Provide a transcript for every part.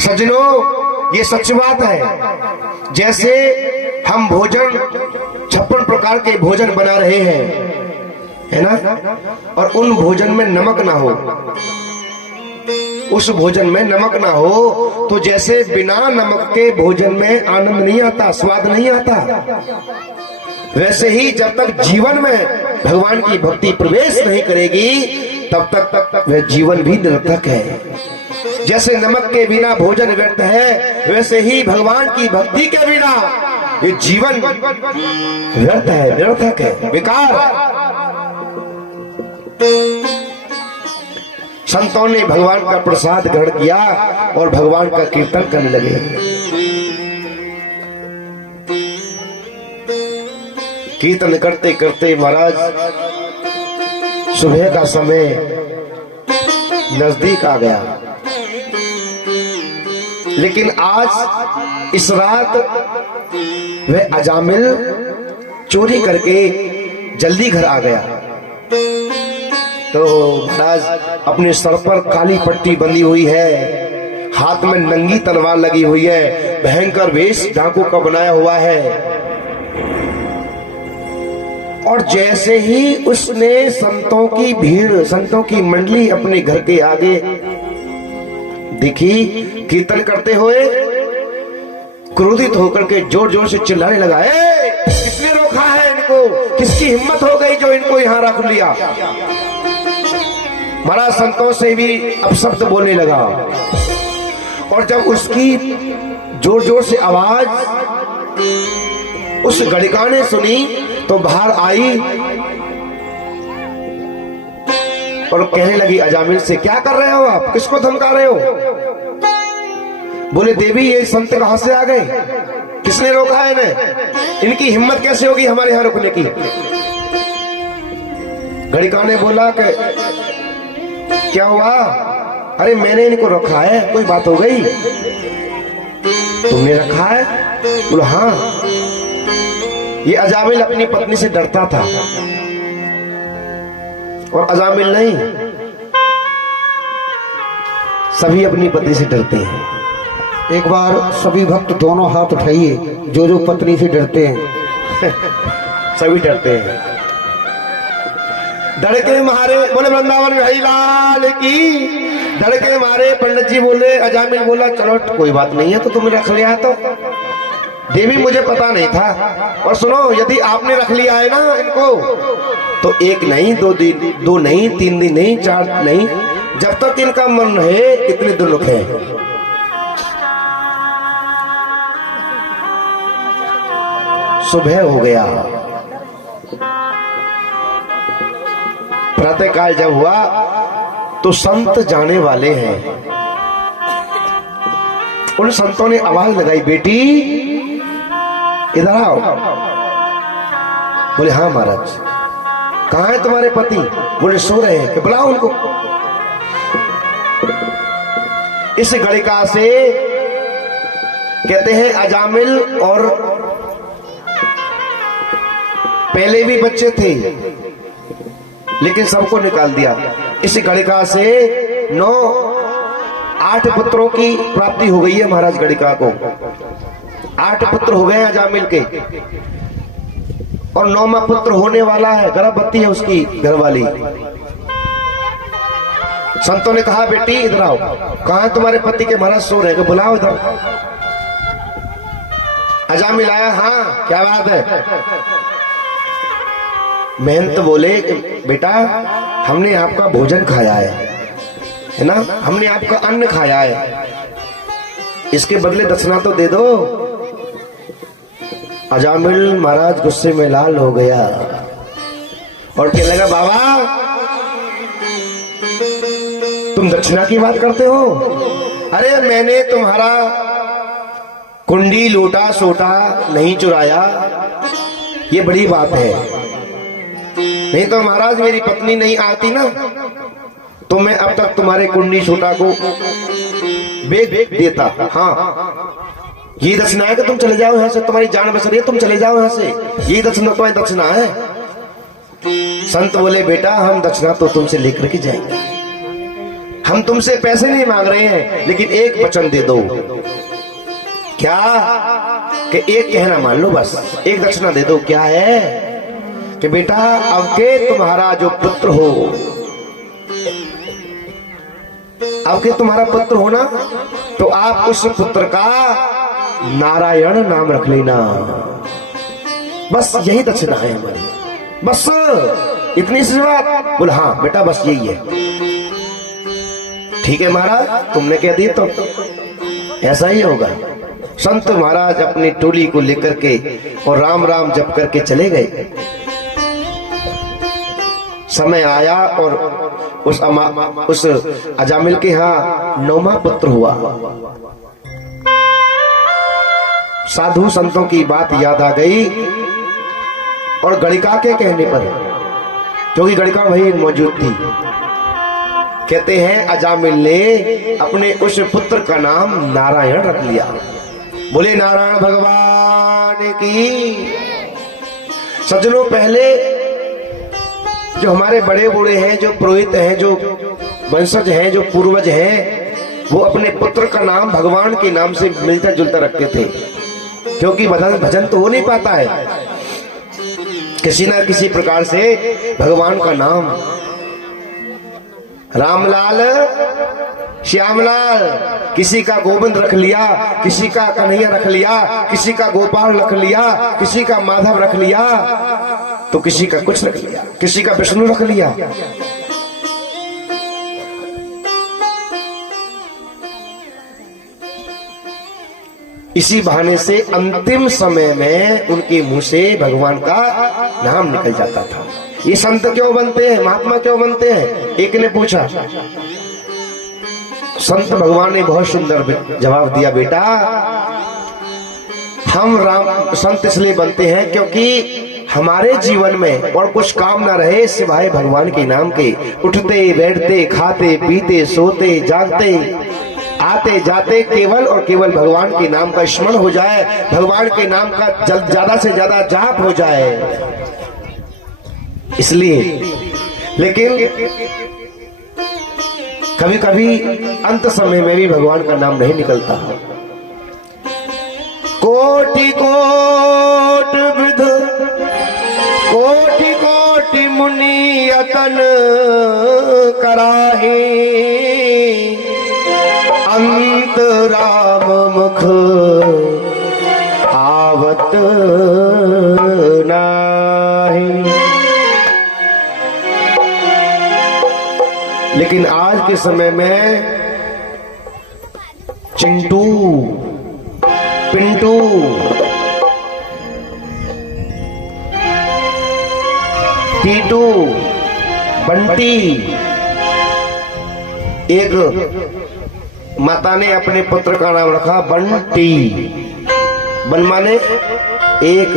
सज्जनों, ये सच बात है। जैसे हम भोजन 56 प्रकार के भोजन बना रहे हैं, है ना, और उन भोजन में नमक ना हो, उस भोजन में नमक ना हो, तो जैसे बिना नमक के भोजन में आनंद नहीं आता, स्वाद नहीं आता, वैसे ही जब तक जीवन में भगवान की भक्ति प्रवेश नहीं करेगी तब तक वह जीवन भी निरर्थक है। जैसे नमक के बिना भोजन व्यर्थ है, वैसे ही भगवान की भक्ति के बिना ये जीवन व्यर्थ है, निरर्थक है, बेकार। संतों ने भगवान का प्रसाद ग्रहण किया और भगवान का कीर्तन करने लगे। कीर्तन करते करते महाराज सुबह का समय नजदीक आ गया, लेकिन आज इस रात वह अजामिल चोरी करके जल्दी घर आ गया। तो महाराज अपने सर पर काली पट्टी बंधी हुई है, हाथ में नंगी तलवार लगी हुई है, भयंकर वेश डाकू का बनाया हुआ है। और जैसे ही उसने संतों की भीड़, संतों की मंडली अपने घर के आगे दिखी कीर्तन करते हुए, क्रोधित होकर के जोर जोर से चिल्लाने लगा, किसने रोका है इनको, किसकी हिम्मत हो गई जो इनको यहाँ रख लिया। महाराज संतों से भी अपशब्द बोलने लगा। और जब उसकी जोर जोर से आवाज उस गणिका ने सुनी तो बाहर आई और कहने लगी अजामिल से, क्या कर रहे हो आप, किसको धमका रहे हो। बोले देवी ये संत कहां से आ गए, किसने रोका है इन्हें, इनकी हिम्मत कैसे होगी हमारे यहां रुकने की। गणिका ने बोला कि क्या हुआ, अरे मैंने इनको रखा है, कोई बात हो गई। तुमने रखा है, बोला हाँ। ये अजामिल अपनी पत्नी से डरता था और अजामिल नहीं, सभी अपनी पत्नी से डरते हैं। एक बार सभी भक्त दोनों हाथ उठाइए जो जो पत्नी से डरते हैं। सभी डरते हैं, डरके मारे। बोले वृंदावन बिहारी लाल की। डरके मारे पंडित जी बोले, अजामिल बोला चलो कोई बात नहीं है, तो तुमने रख लिया तो। देवी मुझे पता नहीं था। और सुनो, यदि आपने रख लिया है ना इनको, तो एक नहीं, दो दिन, दो नहीं, 3 दिन नहीं, 4 नहीं, जब तक इनका मन रहे इतने दिन रुके। सुबह हो गया, प्रातः काल जब हुआ तो संत जाने वाले हैं। उन संतों ने आवाज लगाई, बेटी इधर आओ। बोले हाँ महाराज। कहाँ है तुम्हारे पति, बोले सो रहे हैं। कि बुलाओ उनको। इस गणिका से कहते हैं अजामिल और पहले भी बच्चे थे, लेकिन सबको निकाल दिया। इस गणिका से 8 पुत्रों की प्राप्ति हो गई है महाराज। गणिका को 8 पुत्र हो गए अजामिल के, और 9वां पुत्र होने वाला है, गर्भवती है उसकी घरवाली। संतों ने कहा बेटी इधर आओ। कहां तुम्हारे पति के, महाराज सो रहे हैं। बुलाओ इधर। अजामिल आया, हाँ क्या बात है। महंत बोले बेटा हमने आपका भोजन खाया है ना, हमने आपका अन्न खाया है, इसके बदले दक्षिणा तो दे दो। अजामिल महाराज गुस्से में लाल हो गया और कहने लगा, बाबा तुम दक्षिणा की बात करते हो। अरे मैंने तुम्हारा कुंडी लोटा सोटा नहीं चुराया, ये बड़ी बात है। नहीं तो महाराज मेरी पत्नी नहीं आती ना, तो मैं अब तक तुम्हारे कुंडी छोटा को बेच देता। हाँ ये दक्षिणा है कि तुम चले जाओ यहाँ से, तुम्हारी जान बच रही है, तुम चले जाओ यहाँ से, ये दक्षिणा तुम्हारी दक्षिणा है। संत बोले बेटा हम दक्षिणा तो तुमसे लेकर के जाएंगे, हम तुमसे पैसे नहीं मांग रहे हैं, लेकिन एक वचन दे दो। क्या? कि एक कहना मान लो, बस एक दक्षिणा दे दो। क्या है? कि बेटा अब के तुम्हारा जो पुत्र हो, अब के तुम्हारा पुत्र हो ना, तो आप उस पुत्र का नारायण नाम रख लेना। बस यही दक्षिणा है हमारी, बस इतनी सी बात। बोल हाँ बेटा बस यही है। ठीक है महाराज, तुमने कह दिया तो ऐसा ही होगा। संत महाराज अपनी टोली को लेकर के और राम राम जप करके चले गए। समय आया और उस अजामिल के यहाँ 9वां पुत्र हुआ। साधु संतों की बात याद आ गई और गणिका के कहने पर, क्योंकि गणिका वही मौजूद थी, कहते हैं अजामिल ने अपने उस पुत्र का नाम नारायण रख लिया। बोले नारायण भगवान की। सज्जनों, पहले जो हमारे बड़े बूढ़े हैं, जो पुरोहित हैं, जो वंशज हैं, जो पूर्वज हैं, वो अपने पुत्र का नाम भगवान के नाम से मिलता जुलता रखते थे, क्योंकि भजन तो हो नहीं पाता है। किसी ना किसी प्रकार से भगवान का नाम, रामलाल, श्यामलाल, किसी का गोविंद रख लिया, किसी का कन्हैया रख लिया, किसी का गोपाल रख लिया, किसी का माधव रख लिया, तो किसी का कुछ रख लिया, किसी का विष्णु रख लिया। इसी बहाने से अंतिम समय में उनके मुंह से भगवान का नाम निकल जाता था। ये संत क्यों बनते हैं, महात्मा क्यों बनते हैं? एक ने पूछा। संत भगवान ने बहुत सुंदर जवाब दिया, बेटा हम राम संत इसलिए बनते हैं क्योंकि हमारे जीवन में और कुछ काम ना रहे सिवाय भगवान के नाम के। उठते बैठते खाते पीते सोते जागते आते जाते केवल और केवल भगवान के नाम का स्मरण हो जाए, भगवान के नाम का ज्यादा से ज्यादा जाप हो जाए, इसलिए। लेकिन कभी कभी अंत समय में भी भगवान का नाम नहीं निकलता। कोटि कोट विध कोटि कोटि मुनि यतन कराहे, अंत राम मुख आवत नाही। लेकिन आज के समय में चिंटू, पिंटू, टीटू, बंटी, एक माता ने अपने पुत्र का नाम रखा बंटी। बन माने एक,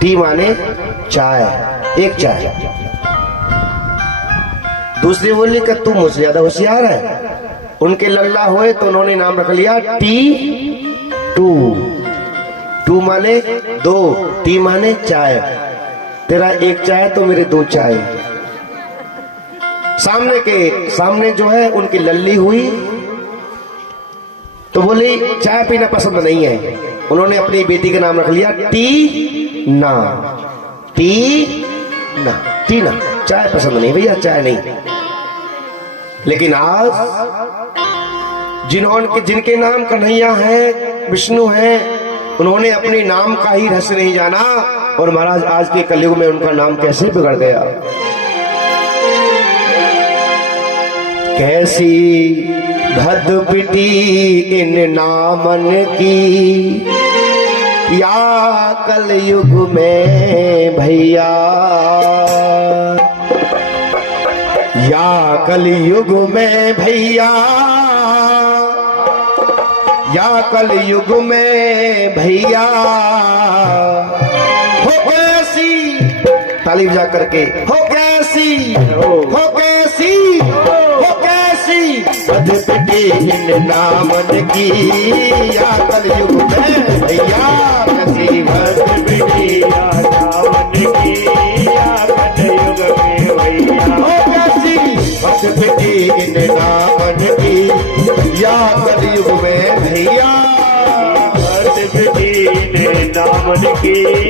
टी माने चाय, एक चाय। दूसरी बोली कि तू मुझसे ज्यादा होशियार है। उनके लल्ला हुए तो उन्होंने नाम रख लिया टी टू। टू माने दो, टी माने चाय। तेरा एक चाय तो मेरे दो चाय। सामने जो है उनकी लल्ली हुई तो बोली चाय पीना पसंद नहीं है। उन्होंने अपनी बेटी का नाम रख लिया टी ना। टी ना, चाय पसंद नहीं भैया, चाय नहीं। लेकिन आज जिनके नाम कन्हैया है, विष्णु है, उन्होंने अपने नाम का ही रहस्य नहीं जाना। और महाराज आज के कलयुग में उनका नाम कैसे बिगड़ गया। कैसी भद पिटी इन नामन की, या कलयुग में भैया, या कलयुग में भैया, या कलयुग में भैया। हो कैसी, ताली बजा करके, हो कैसी, हो कैसी, हो कैसी भद पिटी इन नामन की, या कलयुग में भैया। कैसी भद पिटी नामन की, या कलयुग में भैया। हो कैसी भद पिटी इन नामन की या कलयुग में भैया हर विधि ने नामन की